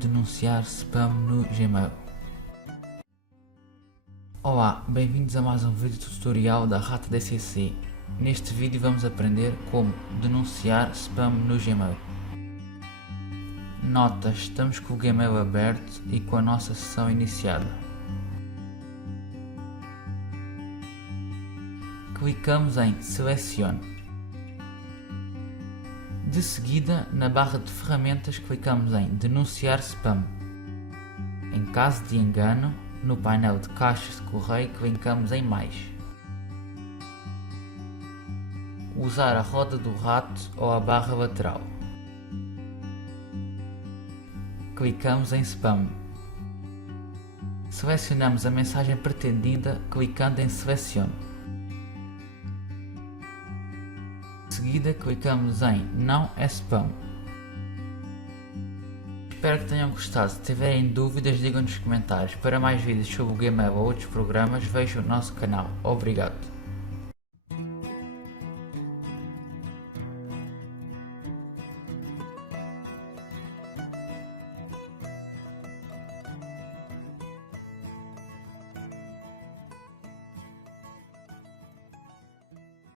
denunciar spam no Gmail. Olá, bem-vindos a mais um vídeo tutorial da RataDCC. Neste vídeo vamos aprender como denunciar spam no Gmail. Nota, estamos com o Gmail aberto e com a nossa sessão iniciada. Clicamos em Selecione. De seguida, na barra de ferramentas, clicamos em Denunciar spam. Em caso de engano, no painel de caixas de correio, clicamos em Mais. Usar a roda do rato ou a barra lateral. Clicamos em Spam. Selecionamos a mensagem pretendida clicando em Selecione. De seguida, clicamos em Não é Spam. Espero que tenham gostado. Se tiverem dúvidas, digam nos comentários. Para mais vídeos sobre o Gmail ou outros programas, vejam o nosso canal. Obrigado.